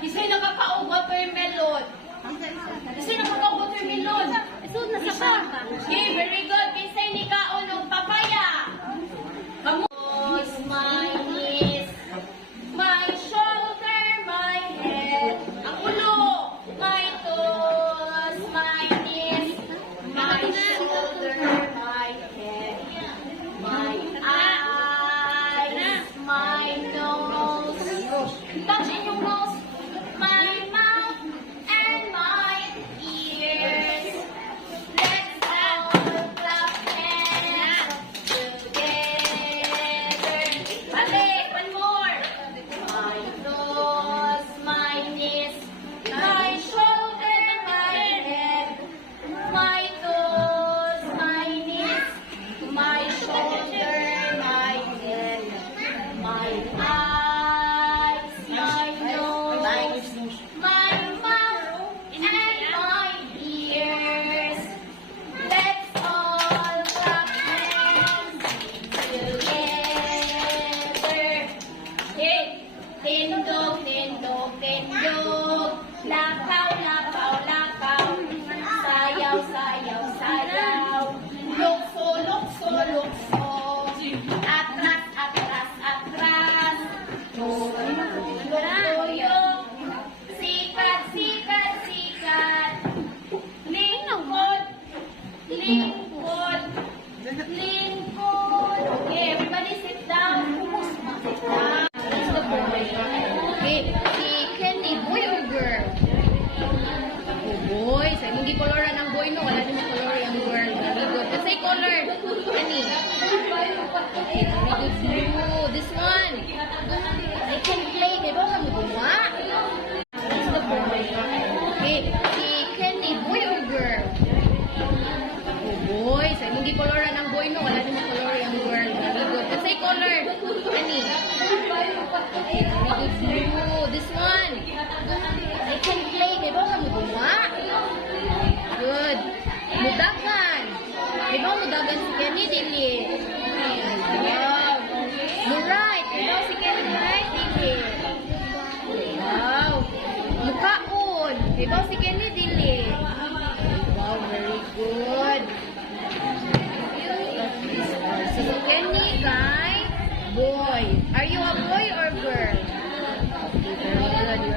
Kisay nakakaog watermelon. Kisay nakakaog watermelon. Isunod na sa bata. Okay, very good. Kisay ni kaon ng papaya. Kamus, my knees, my shoulder, my head. Ang ulo, my toes, my knees, my shoulder, my head, my eyes, my nose. Touch in your nose, my mouth, and my ears. Let's all clap hands together. Balik, one more. My nose, my knees, my shoulder, my head, my toes, my knees, my shoulder, my head, my eyes, my nose, my mouth, and my ears. Let's all clap hands together. Hey, tindog, tindog, tindog. Lakaw, lakaw, lakaw. Sayaw, sayaw, sayaw. Lukso, lukso, lukso. Atras, atras, atras. Tuyok, sikat, sikat, sikat. Lingkod, lingkod, lingkod. Okay, everybody sit down. Sit down. It's the boy. Okay, si Kenny, boy or girl? Oh, boy. Sa hindi coloran ang boy, no? Wala din color ang girl. Very good. Kasi color. Kenny. Okay, very good. Blue. This one. I can play. Diba ka mo gumawa? It's the boy. Okay, si Kenny, boy or girl? Oh, boy. Sa hindi coloran ang boy, no? Wala din color ang girl. Very good. Kasi color. Kenny. Okay, very good. Blue. This one. I can play. Diba ka mo gumawa? Good. Mudagan. Diba mudagan si Kenny, dili? Wow. Muright. Diba si Kenny, right? Dili. Wow. Mukaon. Diba si Kenny, dili? Wow, very good. Si Kenny, guy, boy. Are you a boy or girl?